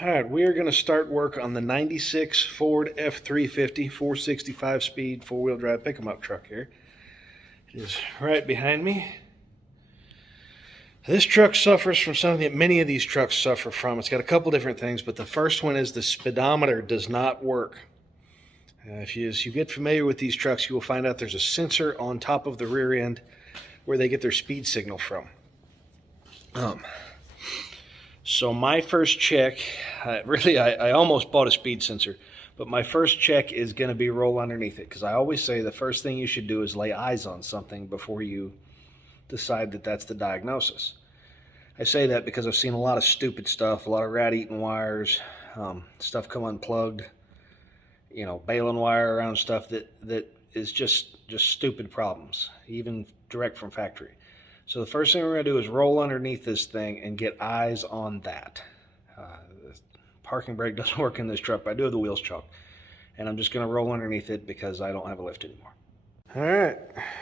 All right, we are going to start work on the 96 Ford F350 465 speed four-wheel drive pick-em-up truck here. It is right behind me. This truck suffers from something that many of these trucks suffer from. It's got a couple different things, but the first one is the speedometer does not work. If you get familiar with these trucks, you will find out there's a sensor on top of the rear end where they get their speed signal from. So my first check, I almost bought a speed sensor, but my first check is going to be roll underneath it, because I always say the first thing you should do is lay eyes on something before you decide that that's the diagnosis. I say that because I've seen a lot of stupid stuff, a lot of rat-eating wires, stuff come unplugged, baling wire around stuff that is just stupid problems, even direct from factory. So the first thing we're going to do is roll underneath this thing and get eyes on that. The parking brake doesn't work in this truck, but I do have the wheels chalked. And I'm just going to roll underneath it because I don't have a lift anymore. All right,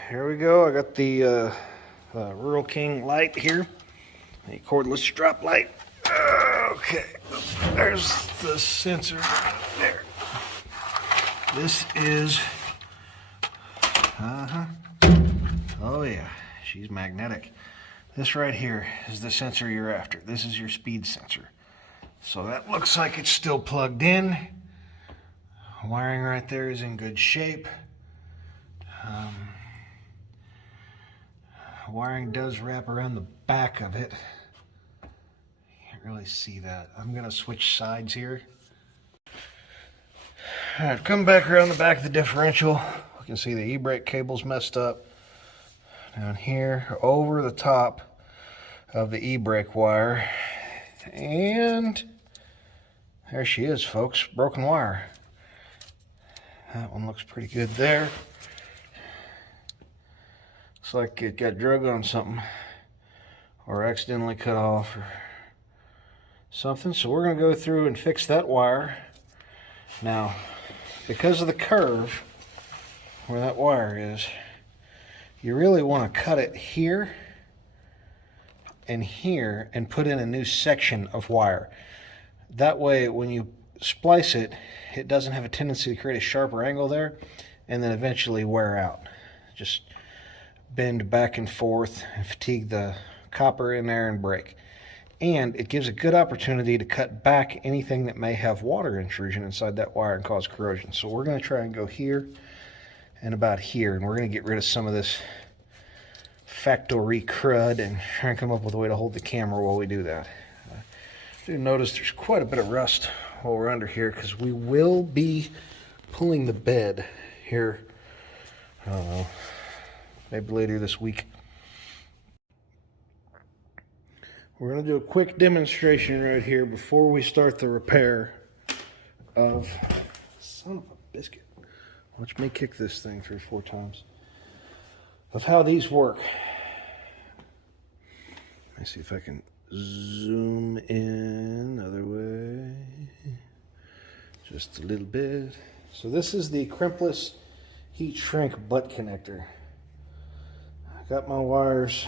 here we go. I got the Rural King light here, the cordless strap light. Okay, there's the sensor right there. This is, oh yeah. She's magnetic. This right here is the sensor you're after. This is your speed sensor. So that looks like it's still plugged in. Wiring right there is in good shape. Wiring does wrap around the back of it. You can't really see that. I'm going to switch sides here. All right, come back around the back of the differential. You can see the e-brake cable's messed up. Down here, over the top of the e-brake wire. And there she is, folks, broken wire. That one looks pretty good there. Looks like it got drug on something or accidentally cut off or something. So we're going to go through and fix that wire. Now, because of the curve where that wire is, you really want to cut it here and put in a new section of wire. That way, when you splice it, it doesn't have a tendency to create a sharper angle there and then eventually wear out. Just bend back and forth and fatigue the copper in there and break. And it gives a good opportunity to cut back anything that may have water intrusion inside that wire and cause corrosion. So we're going to try and go here and about here, and we're going to get rid of some of this factory crud and try and come up with a way to hold the camera while we do that. Do notice there's quite a bit of rust while we're under here, because we will be pulling the bed here, I don't know, maybe later this week. We're going to do a quick demonstration right here before we start the repair of, son of a biscuit. Watch me kick this thing 3 or 4 times. Of how these work. Let me see if I can zoom in another way. Just a little bit. So this is the crimpless heat shrink butt connector. I got my wires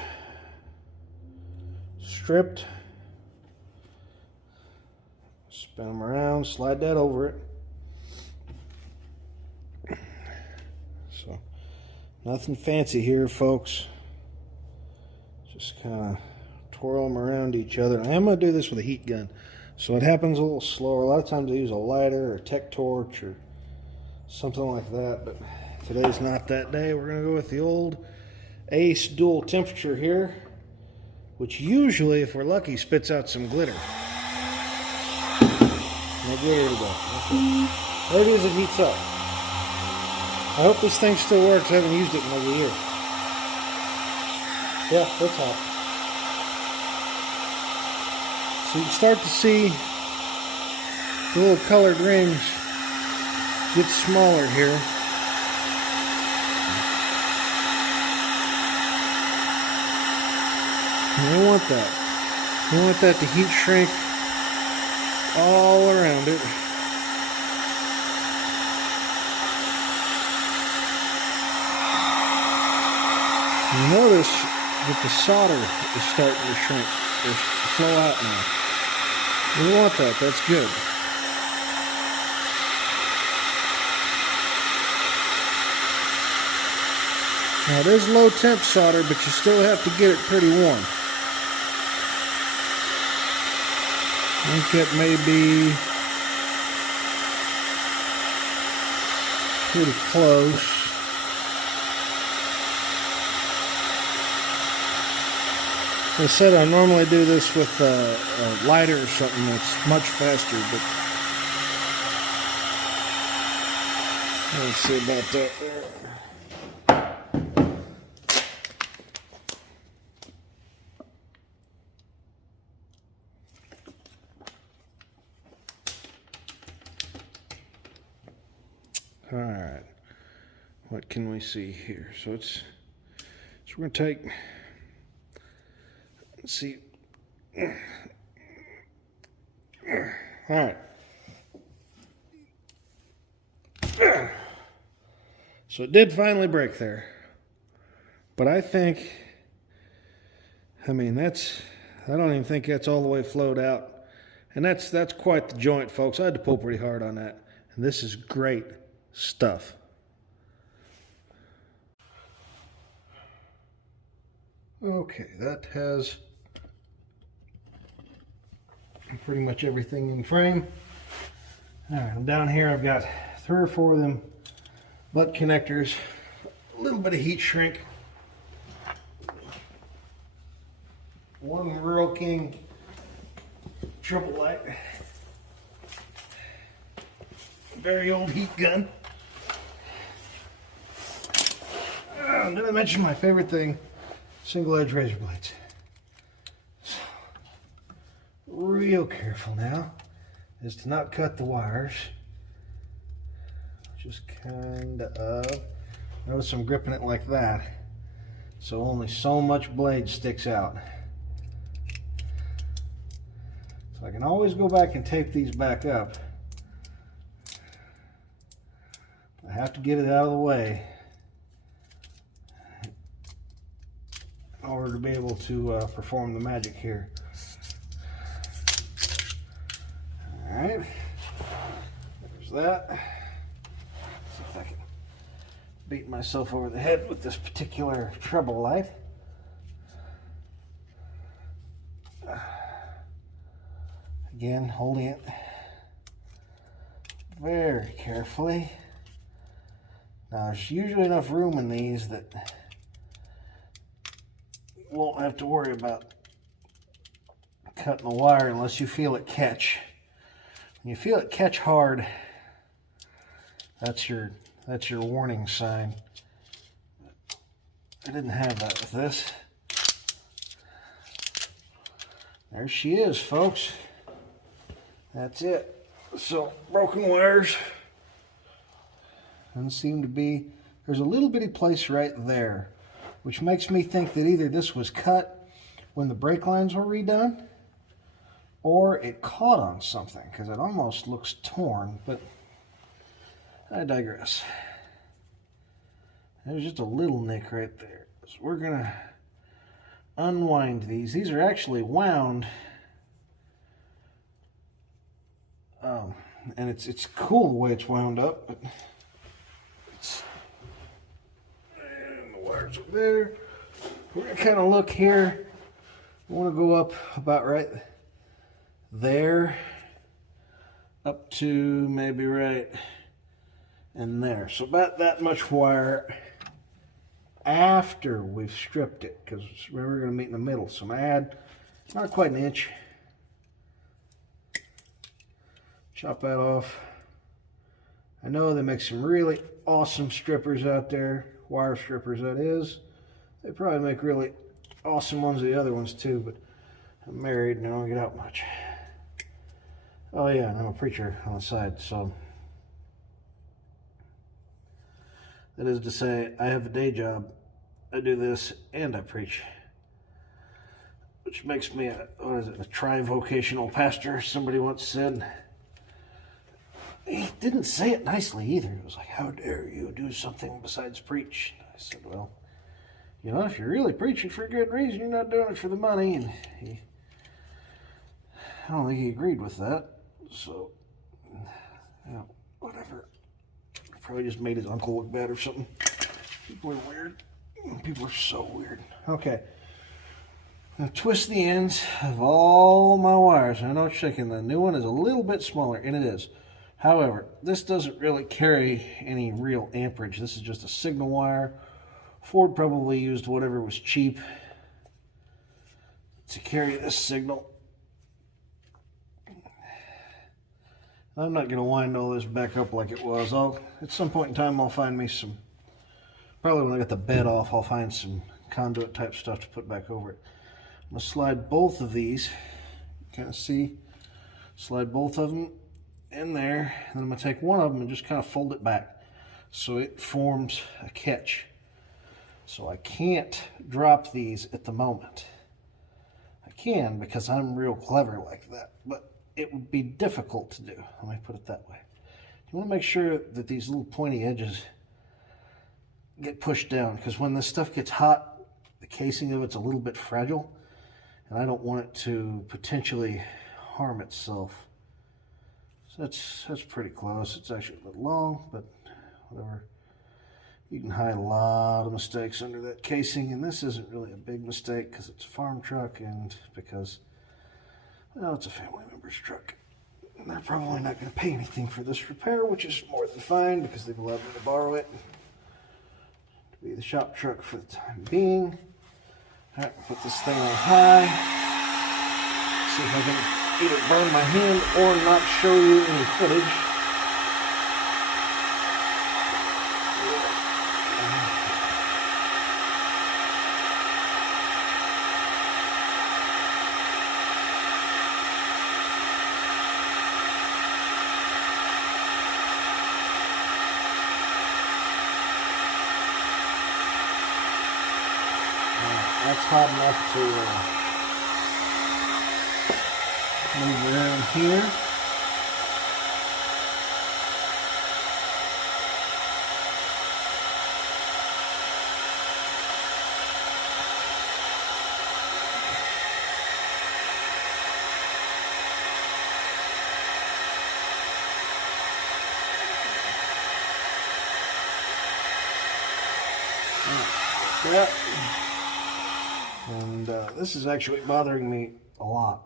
stripped. Spin them around, slide that over it. So, nothing fancy here, folks. Just kind of twirl them around each other. I am going to do this with a heat gun, so it happens a little slower. A lot of times I use a lighter or a tech torch or something like that, but today's not that day. We're going to go with the old Ace dual temperature here, which usually, if we're lucky, spits out some glitter. No glitter to go. Okay. There it is, it heats up. I hope this thing still works. I haven't used it in over a year. Yeah, that's hot. So you can start to see the little colored rings get smaller here. You don't want that. You want that to heat shrink all around it. You notice that the solder is starting to shrink, or flow out now. We want that. That's good. Now it is low temp solder, but you still have to get it pretty warm. I think it may be pretty close. As I said, I normally do this with a lighter or something that's much faster, but let's see about that there. All right, what can we see here? So we're going to take, let's see. All right. So it did finally break there. But I mean, I don't even think that's all the way flowed out. And that's quite the joint, folks. I had to pull pretty hard on that. And this is great stuff. Okay, that has pretty much everything in frame. All right, and down here I've got 3 or 4 of them butt connectors, a little bit of heat shrink, 1 Rural King triple light, very old heat gun. Did I mention my favorite thing? Single edge razor blades. So, real careful now is to not cut the wires. Just kind of, notice I'm gripping it like that, so only so much blade sticks out. So I can always go back and tape these back up. I have to get it out of the way in order to be able to perform the magic here. All right, there's that. See if I can beat myself over the head with this particular treble light. Again, holding it very carefully. Now, there's usually enough room in these that you won't have to worry about cutting the wire unless you feel it catch. When you feel it catch hard, that's your warning sign. I didn't have that with this. There she is, folks. That's it. So, broken wires. Doesn't seem to be, there's a little bitty place right there, which makes me think that either this was cut when the brake lines were redone, or it caught on something, because it almost looks torn, but I digress. There's just a little nick right there. So we're going to unwind these. These are actually wound. And it's cool the way it's wound up, but and the wires are there. We're going to kind of look here. I want to go up about right there, up to maybe right in there. So about that much wire after we've stripped it, because remember we're going to meet in the middle. So I'm going to add not quite an inch. Chop that off. I know they make some really awesome strippers out there, wire strippers that is. They probably make really awesome ones of the other ones too, but I'm married and I don't get out much. Oh yeah, and I'm a preacher on the side, so that is to say, I have a day job, I do this, and I preach. Which makes me a tri-vocational pastor, somebody once said. He didn't say it nicely either. It was like, how dare you do something besides preach? And I said, well, you know, if you're really preaching for a good reason, you're not doing it for the money. And I don't think he agreed with that. So, yeah, whatever. Probably just made his uncle look bad or something. People are weird. People are so weird. Okay. I'm going to twist the ends of all my wires. I know what you're thinking. The new one is a little bit smaller, and it is. However, this doesn't really carry any real amperage. This is just a signal wire. Ford probably used whatever was cheap to carry this signal. I'm not going to wind all this back up like it was. At some point in time, I'll find me some, probably when I get the bed off, I'll find some conduit type stuff to put back over it. I'm going to slide both of these, kind of see, slide both of them in there, and then I'm going to take one of them and just kind of fold it back so it forms a catch. So I can't drop these at the moment. I can because I'm real clever like that, but it would be difficult to do. Let me put it that way. You want to make sure that these little pointy edges get pushed down, because when this stuff gets hot, the casing of it's a little bit fragile, and I don't want it to potentially harm itself. So that's pretty close. It's actually a bit long, but whatever. You can hide a lot of mistakes under that casing, and this isn't really a big mistake because it's a farm truck and because, well, it's a family member's truck. And they're probably not going to pay anything for this repair, which is more than fine because they've allowed me to borrow it to be the shop truck for the time being. All right, put this thing on high. See if I can either burn my hand or not show you any footage. That's hot enough to move around here. Yeah. And this is actually bothering me a lot.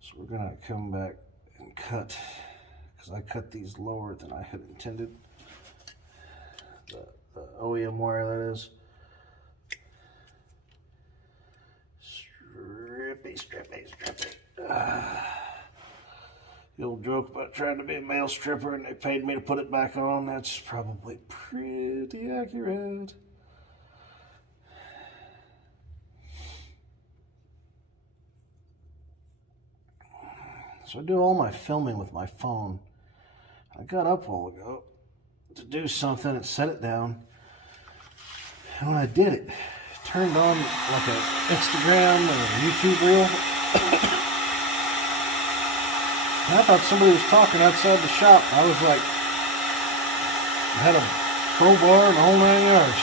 So we're going to come back and cut, because I cut these lower than I had intended. The OEM wire, that is. Strippy. The old joke about trying to be a male stripper and they paid me to put it back on, that's probably pretty accurate. So I do all my filming with my phone. I got up a while ago to do something and set it down. And when I did it, turned on like an Instagram and a YouTube reel. And I thought somebody was talking outside the shop. I was like, I had a crowbar and the whole 9 yards.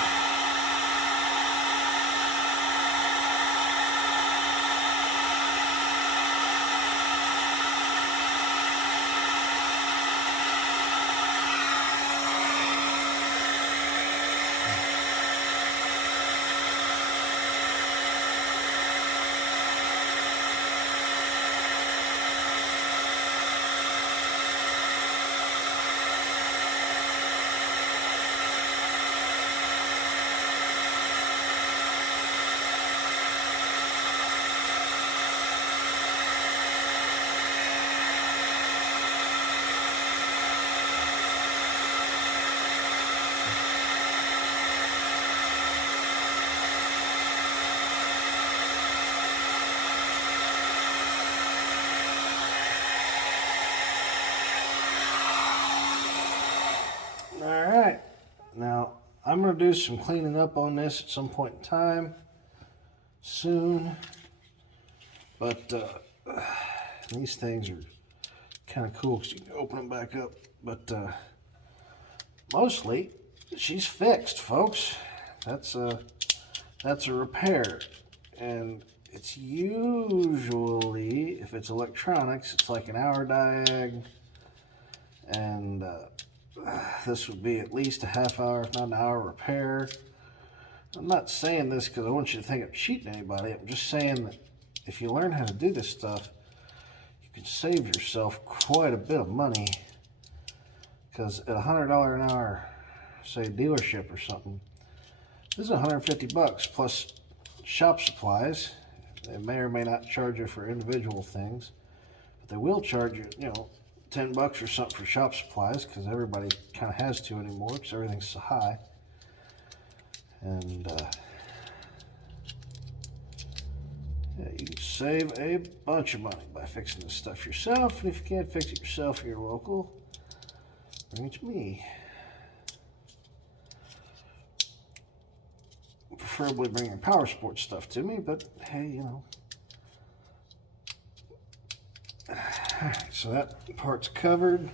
Alright, now I'm going to do some cleaning up on this at some point in time, soon, but these things are kind of cool because you can open them back up, but mostly she's fixed, folks. That's a repair, and it's usually, if it's electronics, it's like an hour diag, and this would be at least a half hour, if not an hour repair. I'm not saying this because I want you to think I'm cheating anybody. I'm just saying that if you learn how to do this stuff, you can save yourself quite a bit of money. Because at $100 an hour, say dealership or something, this is $150 plus shop supplies. They may or may not charge you for individual things, but they will charge you, you know, $10 or something for shop supplies, because everybody kind of has to anymore because everything's so high. And yeah, you can save a bunch of money by fixing this stuff yourself. And if you can't fix it yourself, you're local, bring it to me. Preferably bring your power sports stuff to me, but hey, you know. Alright, so that part's covered.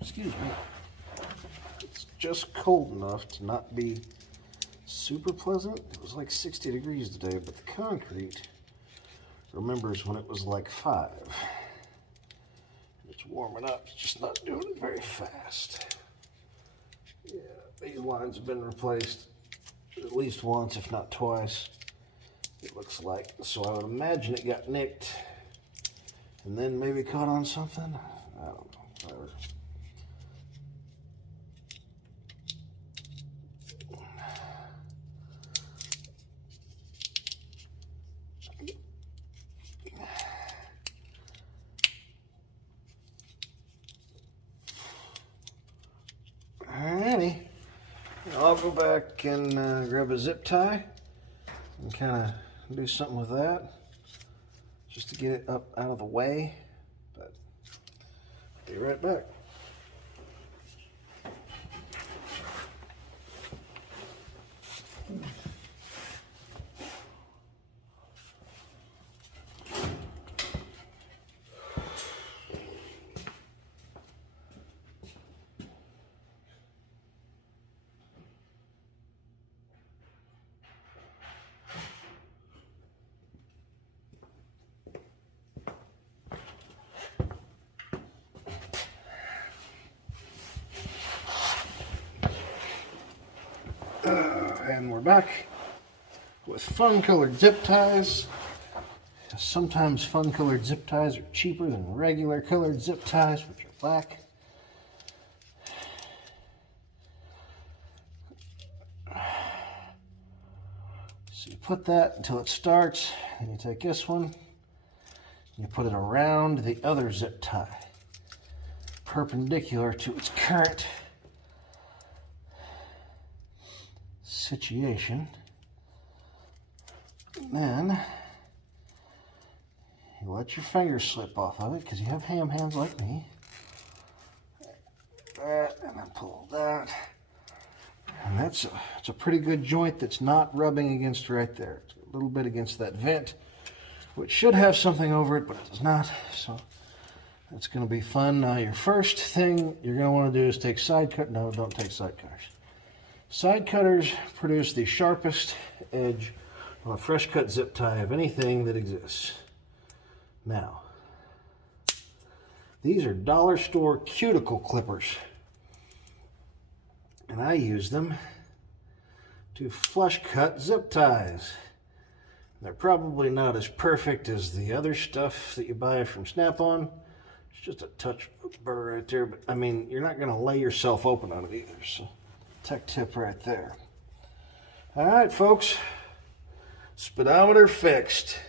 Excuse me. It's just cold enough to not be super pleasant. It was like 60 degrees today, but the concrete remembers when it was like 5. It's warming up, it's just not doing it very fast. Yeah, these lines have been replaced at least once, if not twice, it looks like. So I would imagine it got nicked and then maybe caught on something. I don't know, whatever. Alrighty, I'll go back and grab a zip tie and kind of do something with that just to get it up out of the way, but I'll be right back. And we're back with fun-colored zip ties. Sometimes fun-colored zip ties are cheaper than regular colored zip ties, which are black. So you put that until it starts, and you take this one, and you put it around the other zip tie, perpendicular to its current situation. And then you let your fingers slip off of it because you have ham hands like me. That, and then pull that. And it's a pretty good joint that's not rubbing against right there. It's a little bit against that vent, which should have something over it, but it does not. So that's going to be fun. Now your first thing you're going to want to do is take side cut. No, don't take side cutters. Side cutters produce the sharpest edge on a fresh cut zip tie of anything that exists. Now, these are dollar store cuticle clippers, and I use them to flush cut zip ties. They're probably not as perfect as the other stuff that you buy from Snap-on. It's just a touch of burr right there, but I mean, you're not going to lay yourself open on it either. So. Tech tip right there. All right, folks, speedometer fixed.